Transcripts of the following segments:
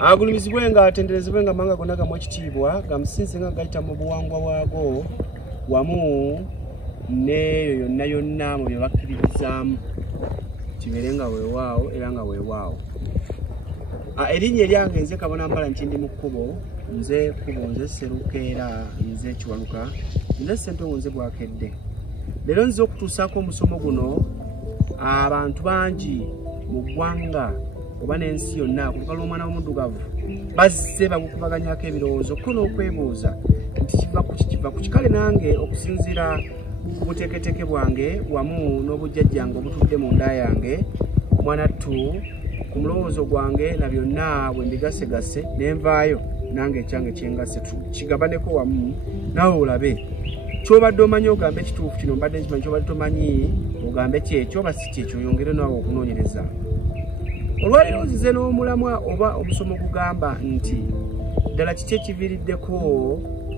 agulumizibwe nga atenderezebwe nga manga gonna gamu ekitiibwa gamusinze nga gayita mu buwangwa bwago wamu neyo yonna yonna mu bye bakkiririzaamu kibeere nga weewaawo era nga weewaawo. Erinnya eryange nze Kabona Mbala Kindimukubo, nze Kubo, nze Serukeera, nze Kiwaluka, nze Ssentongo, nze Bwakedde. Leero nze okutuusaako omusomo guno abantu bangi mu ggwanga oba n'ensi yonna ku lukalu omwana w'omuddugavu bazze bagukubaganyako ebirowoozo ko n'okwebuuza nti kiva ku kikale nange okusinziira ku buteeketeeke bwange wamu n'obujjajjange obutudde mu nda yange mwanattu ku mulowoozo gwange na byonna bwe mbigasegase ne nvaayo nange ekyange kyengase kigabaneko wamu nawe olabe kyobadde omanyi ogambe ekituufu kino mbadde nkimanyi kyobadde tomanyi ogambe kyekyo oba si kyekyo oyongere nawe okunoonyereza. Olwaliro nzize n'omulamwa oba omusomo gugamba nti ddala kiki ekiviiriddeko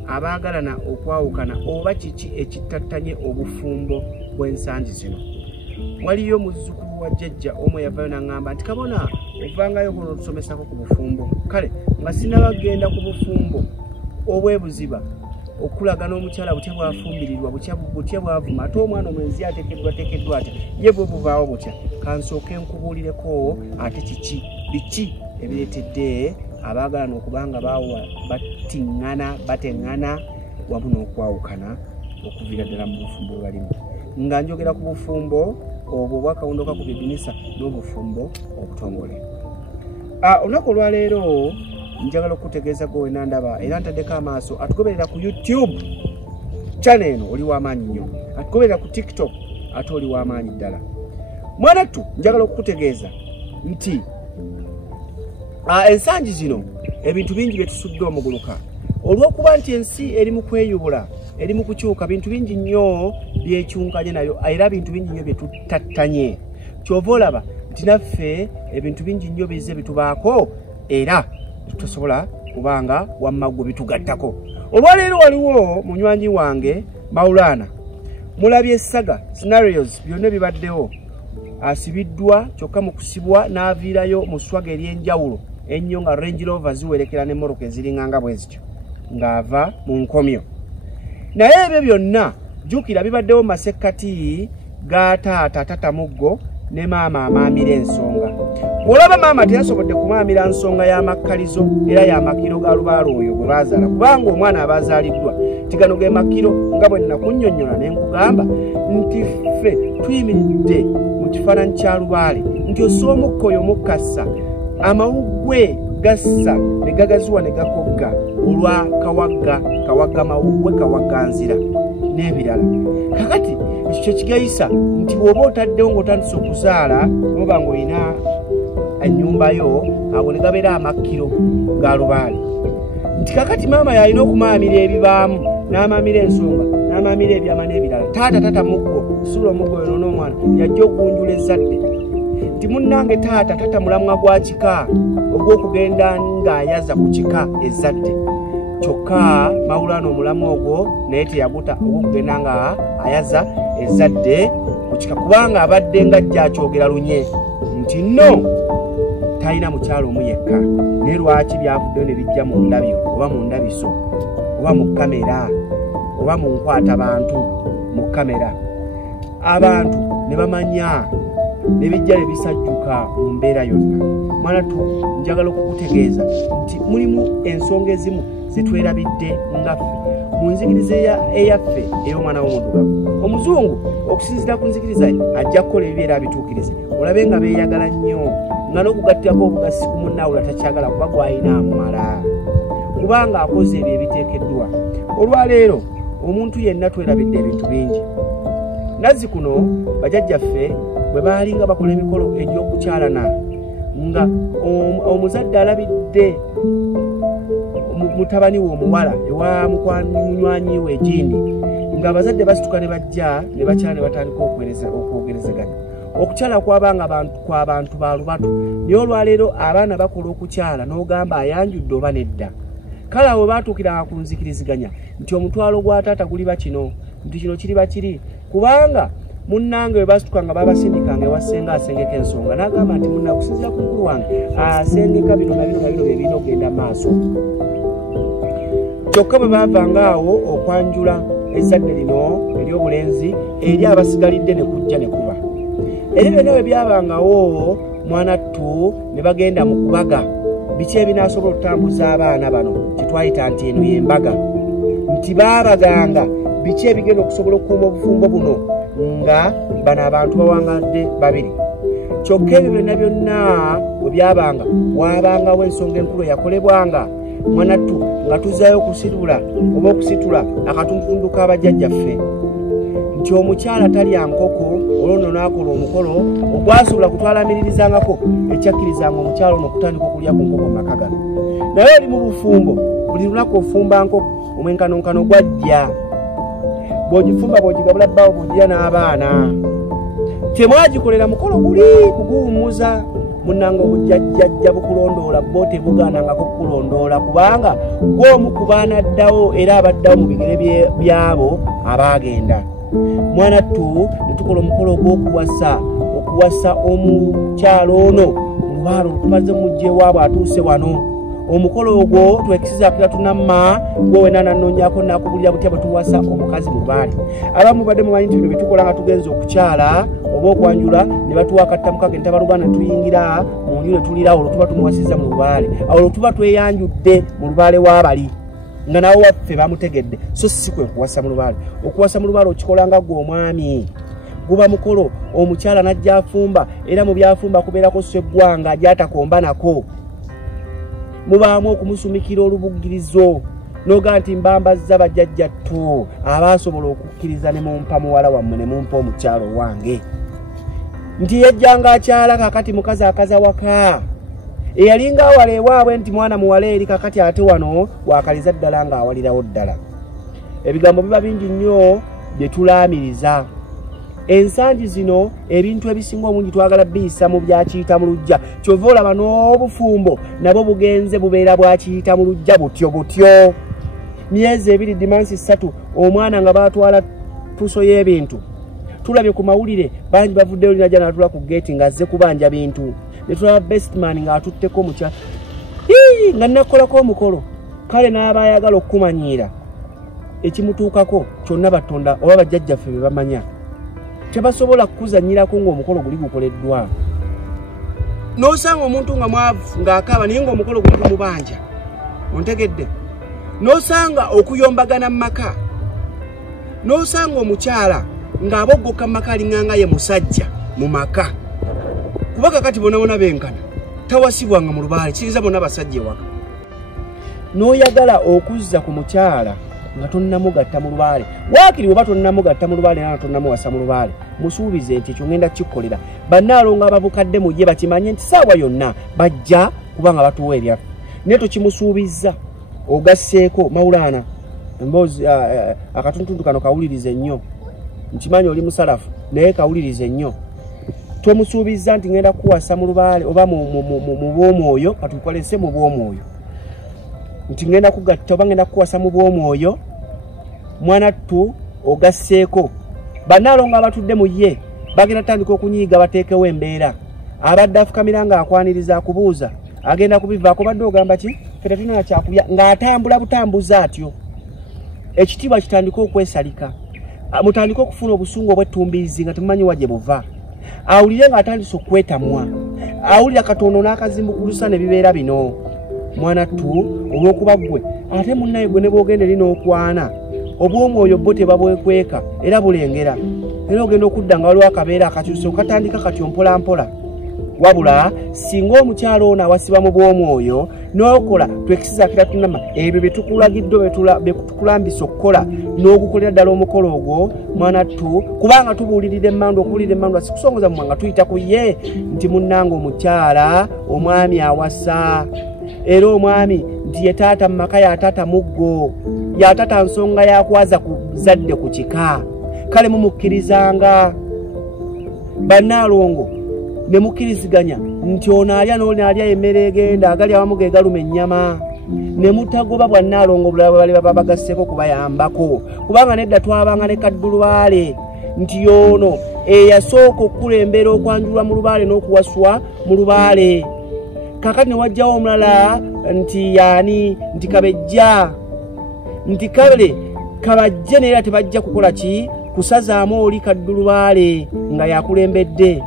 abaagalana okwawukana oba kiki ekittattanye obufumbo bw'ensangi zino. Waliyo muzzukulu wa Jajja omu yavayo n'aŋŋamba nti Kabona ovangayo kono otusomesako ku bufumbo. Kale nga sinabagenda ku bufumbo obwebuziba okulaga n'omukyala butya bwafumbirirwa butya bwavuma ate omwana omwenzi ateekeddwa ate ye bwe buvaawo butya. Kansooke nkubuulireko ate biki ebireetedde abaagalana okubanga bateŋŋana wamu n'okwawukana okuviira ddala mu bufumbo bwe balimu. Nga njogera ku bufumbo obwo bwakawundo kakubye eddinisa n'obufumbo obutongole. Olunaku olwaleero njagala okutegeeza gwe nandaba era ntaddeko amaaso atugoberera ku YouTube channel eno oli w'amaanyi nnyo, atugoberera ku TikTok ate oli w'amaanyi ddala. Mwanattu njagala okukutegeeza nti ensangi zino ebintu bingi bye tusudde omuguluka olw'okuba nti ensi eri mu kweyubula eri mu kukyuka bintu bingi nnyo byekyunkanye nayo era bintu bingi nnyo bye tutattanye. Kyova olaba nti naffe ebintu bingi nnyo bizze bitubaako era tusobola kubanga wammaggwe bitugattako. Olwaleero waliwo munywanyi wange Maulana mulabye essaga scenarios byonna bibaddewo asibiddwa kyokka mu kusibwa n'aviirayo mu sswaga ery'enjawulo ennyo nga Range Rover ziwerekera n'emmoroka eziriŋŋanga bwe zityo ng'ava mu nkomyo. Naye ebyo byonna jjukira bibaddewo mu masekkati ga taata Muggo ne maama amaamira ensonga. Olaba maama teyasobodde kumaamira nsonga y'amakkalizo era y'amakiro ga Lubaale oyo gwe baazaala kubanga omwana abazaaliddwa tigano ge makiro nga bwe nakunnyonnyola ne nkugamba nti ffe tuyimiridde mu kifaananyi kya Lubaale nti osoomuka oyo mukkassa amawuggwe gassa ne gagaziwa ne gakogga olwa kawagga mawuggwe kawagga nzira n'ebirala. Kakati ekyo kigayisa nti bw'oba otaddewo ng'otandise okuzaala oba ng'olina ennyumba yo awo ne gabeera amakkiro ga Lubaale. Nti kakati maama yalina okumaamira ebibaamu n'amaamira ensonga n'amaamira ebyama n'ebirala. Taata Muggo suula omuggo oyo n'omwana yajja okunjula ezzadde nti munnange taata mulamwa gwa kika ogw'okugenda ng'ayaza ku kika ezzadde. Kyokka Maulana omulamu ogwo naye teyaguta ogw'okugenda nga ayaza ezzadde ku kika kubanga abadde nga ajja akyogera lunye nti nno talina mukyalo omu yekka. Naye lwaki byavuddeyo ne bijja mu ndabyo oba mu ndabiso oba mu kamera oba mu nkwata bantu mu kamera abantu ne bamanya ne bijja ne bisajjuka mu mbeera yonna. Mwanattu njagala okukutegeeza nti mulimu ensonga ezimu zetwerabidde ngaffe mu nzikiriza eyaffe ey'omwana w'omuddugavu. Omuzungu okusinziira ku nzikiriza ajja kukola ebibeera abituukirize olabe nga beeyagala nnyo nga n'okugattako obugasi ku munnaawe takyagala kuba gw'alina amumala kubanga akoze ebyo ebiteekeddwa. Olwaleero omuntu yenna twerabidde ebintu bingi. Nazzi kuno bajjajjaffe bwe baali nga bakola emikolo egy'okukyalana nga omuzadde alabidde mutabani we omuwala ewa munywanyi we Jindi nga abazadde basituka ne bajja ne bakyala ne batandika okwogerezeganya. Okukyala kw'abantu ba lubatu naye olwaleero abaana bakola okukyala n'ogamba ayanjudde oba nedda. Kale awo baatuukiranga ku nzikiriziganya nti omutwalo gwa taata guliba kino nti kino kiriba kiri kubanga munnange bastukanga babasindikanga wasenga asengeka ensonga n'agamba nti munna kusinzira ku mukulu wange asengeka bino na bino na bino bye birina okugenda maaso. Kyokka bwe baavanga awo okwanjula ezzadde lino ery'obulenzi eri abasigalidde ne kujja ne kuba. Eri byonna bwe byabangawo Mwanattu ne bagenda mu kubaga biki ebinaasobola okutambuza abaana bano kitwayita nti eno y'embaga, nti baabaganga biki ebigenda okusobola okukuuma obufumbo buno nga bano abantu bawangadde babiri. Kyokka ebyo byonna byonna bwe byabanga waabangawo ensonga enkulu yakolebwanga Mwanattu nga tuzaayo okusitula oba okusitula akatundutundu k'abajjajjaffe nti omukyala talya nkoko olwono n'akola omukolo ogwasobola kutwalamirizangako ekyakkirizanga omukyala ono okutandika okulya ku nkoko mu maka gano. Naye oli mu bufumbo buli lunaku ofumba nkoko omwenkanonkano gwajja, bw'ogifumba bw'ogigabula bbaawo bw'ogirya n'abaana. Temwagikolera mukolo guli kuguwumuza munnanga obujjajjajja bukulondoola bo tebugaanangako kukulondoola kubanga gw'omu ku baana addawo era abaddawo mu bigere byabo abaagenda. Mwanattu ne tukola omukolo okuwasa omukyalo ono Lubaale olutumaze mujje waabwe atuuse wano. Omukolo ogwo twekisiza kira tunamma gwe nananonyako nakubulira butya batuwasa omukazi mu Lubaale. Abamu badde mumanyi nti bino bitukola nga tugenza okukyala oba okwanjula ne batuwa akattamukaga ntabalugana tuyingira mu nju ne tulira olwo tuba tumuwasizza mu Lubaale. Awo tuba tweyanjudde mu Lubaale w'abali nga nawo waffe bamutegedde so si kwe kuwasa mu Lubaale. Okuwasa mu Lubaale okikola nga gwe omwami guba mukolo omukyala najja afumba era mu byafumba kubeerako sseggwanga gyatakomba nako. Mubaamu okumusumikira olubugirizo noga nti mbambazza bajjajjattu abaasobola okukkiriza ne mumpa muwala wammwe ne mumpa omukyalo wange nti yejjanga akyala kakati mukazi akaza waka eyalinga awala ewaabwe nti mwana muwala eri kakati ate wano wakaliza ddala nga awalirawo ddala. Ebigambo biba bingi nnyo bye tulaamiriza. Ensangi zino ebintu ebisinga omungi twagala biyisa mu byakiyita mu lujja. Kyova olaba n'obufumbo nabwo bugenze bubeera bwakiyita mu lujja butyo butyo. Myezi 2 dimansi 3 omwana nga baatwala tuso y'ebintu. Tulabye ku mawulire bangi bavuddeyo linajja n'atula ku geeti ng'azze kubanja bintu. Ne tulaba bestman ng'atutteko mukya nga nakolako omukolo kale n'aba ayagala okukumanyiira ekimutuukako kyonna batonda oba bajjajjaffe be bamanya tebasobola kukuzanyirako ng'omukolo guli gukoleddwa. N'osanga omuntu nga mwavu ng'akaaba naye ng'omukolo guli gumubanja ontegedde. N'osanga okuyombagana mu maka. N'osanga omukyala ng'aboggoka mu maka alinganga ye musajja mu maka. Kuba kakati bonna benkana tawasibwanga mu Lubaale kiriza bonna basajja ewaka. N'oyagala okuzza ku mukyala nga tonnamugatta mu Lubaale waakiri oba tonnamugatta mu Lubaale era tonnamuwasa mu Lubaale musuubize nti ekyo ngenda kikkolera bannaalongo ababukadde mujje bakimanye nti saawa yonna bajja kubanga batuwa ebyaffe naye tokimusuubizza ogasseeko mawulaana emboozi akatuntuntu kano kawulirize nnyo nkimanyi oli musalafu naye kawulirize nnyo. Tomusuubizza nti ngenda kuwasa mu Lubaale oba mu bw'omwoyo katukolese mu bw'omwoyo nti ngenda kugatta oba ngenda kuwasa mu bw'omwoyo. Mwanattu ogasseeko bannaalongo abatudde mu ye bagenda tandika okunyiiga bateekewo embeera abadde afukamira ng'akwaniriza akubuuza agenda kubivaako badde ogamba ki ffe tetulina kyakulya ng'atambula butambuzi atyo. Ekitiibwa kitandika okwesalika mutandika okufuna obusungu obw'ettumbiizi nga temumanyi wa gye buva. Awulire ng'atandise okwetamwa awulira katono n'akazimbukulusa ne bibeera bino. Mwanattu olw'okuba ggwe ate munnaye gwe ne bw'ogenda eri n'okwana obw'omwoyo bwo tebabwekweka era bulengera era ogenda okudda nga waliwo akabeera akakyuse okatandika katyo mpola mpola. Wabula singa omukyalo ono awasiba mu bw'omwoyo n'okola twekisiza kira tunama ebyo bye tukulagiddwa bye tukulambisa okukola n'ogukolera ddala omukolo ogwo Mwanattu kubanga tubuulirira emmandwa okuwulira emmandwa sikusongoza mu nga tuyita ku ye nti munnanga omukyala omwami awasa era omwami nti ye taata mu maka yataata muggo yataata nsonga yakwaza ku zadde ku kika kale mumukkirizanga bannaalongo ne mukkiriziganya nti ono alya n'oli alya emmere egenda agali awamu ge galuma ennyama ne mutagoba bwannaalongo bulala bwe bali babagasseeko kubayambako kubanga nedda twabanga ne kaddulubaale nti yono eyasooka okukulembera okwanjulwa mu Lubaale n'okuwaswa mu Lubaale. Kakati ne wajjawo omulala nti yaani nti Kabejja nti kale kabajja naye tebajja kukola ki kusazaamu oli kaddu Lubaale nga yakulembedde.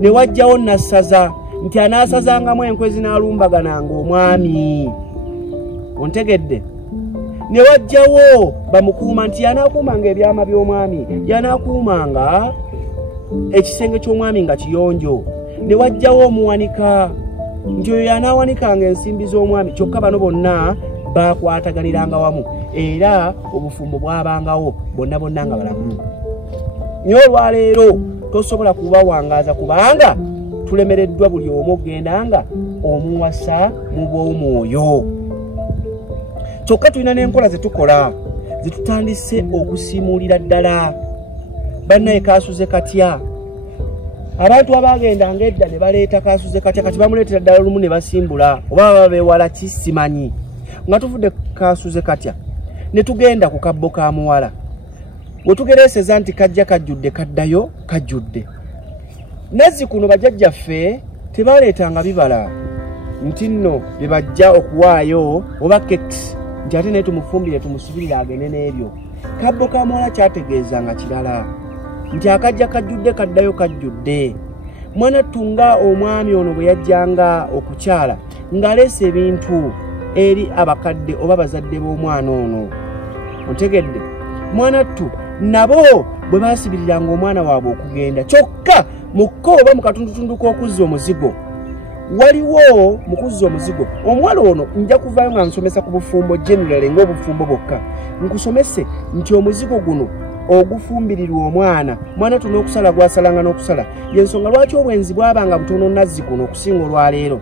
Ne wajjawo Nassaza nti anaasazangamu enkwe zinaalumbagananga omwami. Ontegedde? Ne wajjawo bamukuuma nti yanaakuumanga ebyama by'omwami, yanaakuumanga ekisenge ky'omwami nga kiyonjo. Ne wajjawo omuwanika nti oyo yanaawanikanga ensimbi z'omwami. Kyokka bano bonna bakwataganiranga wamu era obufumbo bwabangawo bonna bonna nga balamu. Naye olwaleero tosobola kubawangaaza kubanga tulemereddwa buli omu okgendanga omuwasa mu bw'omwoyo. Kyokka tulina n'enkola zetukola zetutandise okusimuulira ddala. Bannaye kaasuze katya? Abantu abagendanga edda ne baleeta kaasuze katya kati bamuleetera ddala lumu ne basimbula oba baba beewala ki simanyi. Nga tuvudde kaasuze katya ne tugenda ku kabbo ka muwala. We tugereeseza nti kajja kajjudde kaddayo kajjudde. Nazzi kuno bajjajjaffe tebaleetanga bibala nti nno bye bajja okuwaayo oba kekisi nti ate naye tumufumbire tumusubirire agende n'ebyo. Kabbo ka muwala kyategeezanga kirala nti akajja kajjudde kaddayo kajjudde. Mwana tunga omwami ono bwe yajjanga okukyala ng'aleese ebintu eri abakadde oba bazadde b'omwana ono. Ontegedde? Mwana tu nabo bwe baasibiriranga omwana waabwe okugenda kyokka mukko oba mu katundutundu k'okuzza omuzigo. Waliwo mu kuzza omuzigo omuwala ono nja kuvaayo nga nsomesa ku bufumbo generally ng'obufumbo bwokka. Nkusomese nti omuzigo guno ogufumbirirwa omwana mwana tu n'okusala gwasalanga n'okusala. Y'ensonga lwaki obwenzi bwabanga butono Nazzi kuno okusinga olwaleero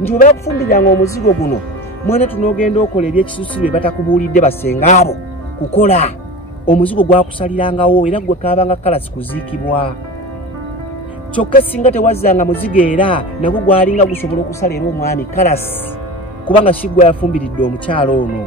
nti bwe bakufumbiriranga omuzigo guno mwana tu n'ogenda okola ebyekisusi bye batakubuulidde basengaabo kukola. Omuzigo gwakusalirangawo era gwe kaabanga kalasi kuziikibwa. Kyokka singa tewazzanga muzigo era nagwo gwalinga gusobola okusala era omwami kalasi kubanga kiggwa yafumbiridde omukyalo ono.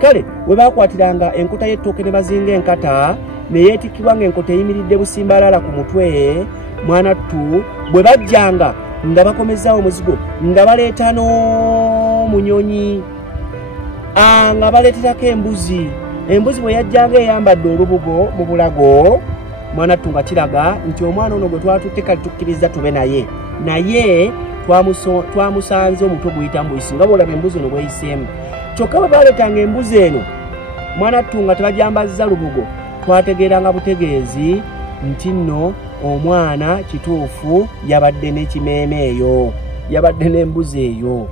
Kale we bakwatiranga enkota y'ettooke ne bazinga enkata ne yeetikkibwa ng'enkota eyimiridde busimbalala ku mutwe. Mwana tu bwe bajjanga nga bakomezaawo omuzigo nga baleeta n'omunyonyi nga baleeterako embuzi. Embuzi bwe yajjanga eyambadde olubugo mu bulago mwana tu nga kiraga nti omwana ono gwe twatutte kali tukkiriza tube naye twamusanze omutwe guyita mbuyisi nga bw'olaba embuzi eno bweyiseemu. Kyokka bwe baleetanga embuzi eno mwana tu nga tebajambazza lubugo twategeeranga butegeezi nti nno omwana kituufu yabadde n'ekimeeme eyo, yabadde n'embuzi eyo.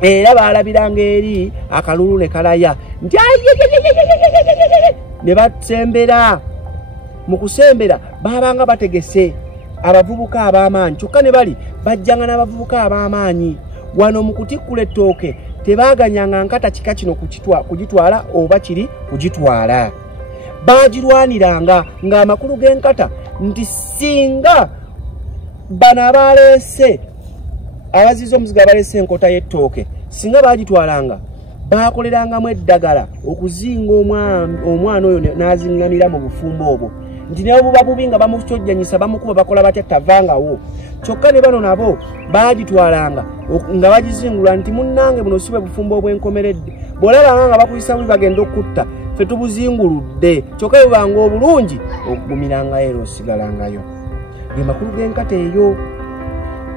Era baalabiranga eri akalulu ne kalaya nti ne basembera. Mu kusembera baabanga bategese abavubuka ab'amaanyi kyokka ne bali bajjanga n'abavubuka ab'amaanyi. Wano mu kutikkula ettooke tebaaganyanga nkata kika kino kugitwala oba kiri kugitwala. Baagirwaniranga ng'amakulu g'enkata nti singa bano abaleese abaziza omuzigo abaleese enkota y'ettooke singa baagitwalanga baakolerangamu eddagala okuzinga omwana oyo n'azingamira mu bufumbo obwo nti naye buba bubi nga bamukyojjanyisa bamukuba bakola batya tavangawo. Kyokka ne bano nabo baagitwalanga nga bagizingula nti munnange buno si bwe bufumbo obwenkomeredde. Bw'olabanga nga bakuyisa bubi bagenda okutta ffe tubuzinguludde kyokka bubanga obulungi okugumirangayo era osigalangayo. Ge makulu g'enkata eyo.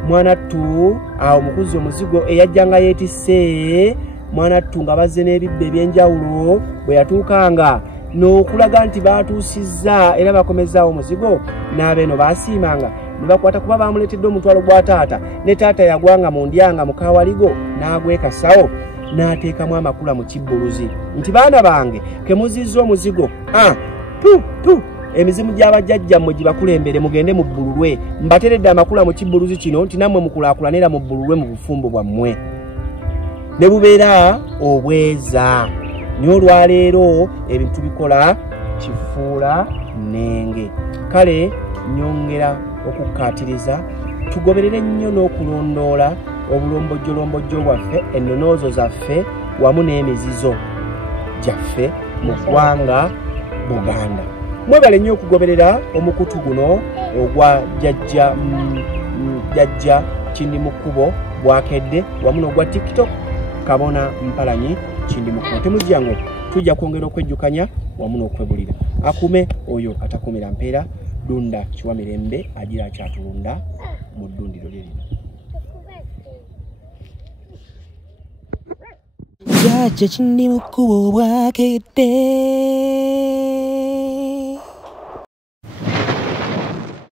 Mwana tu awo mukuzza omuzigo eyajjanga yeetisse mwana tu nga bazze n'ebibbo eby'enjawulo bwe yatuukanga n'okulaga nti baatuusizza era bakomezaawo omuzigo n'abeeno baasiimanga ne bakwata kuba baamuleetedde omutwalo gwa taata ne taata yagwanga mu ndyanga mu kaawaligo n'agwekasawo n'ateekamu amakula mu kibbuluzi nti baana bange kemuzizza omuzigo emizimu gy'abajjajjammwe gibakulembere mugende mu bbululwe mbateredde amakula mu kibbuluzi kino nti nammwe mukulaakulanira mu bbululwe mu bufumbo bwammwe ne bubeera obweza. Naye olwaleero ebintu bikola kifuula nnenge. Kale nyongera okukkaatiriza tugoberere nnyo n'okulondoola obulombojjolombojjo bwaffe ennonoozo zaffe wamu n'emizizo gyaffe mu ggwanga Buganda. mwebale nnyo okugoberera omukutu guno ogwa Jajja Kindimukubo bwakedde wamu n'ogwa TikTok Kabona Mpalanyi Kindimukubo. Temujjango tujja kwongera okwejjukanya wamu n'okwebulira. Akume oyo atakumira mpeera Dunda Kiwamirembe agira akyatulunda mu ddundiro lye lino. Jajja Kindimukubo bwakedde.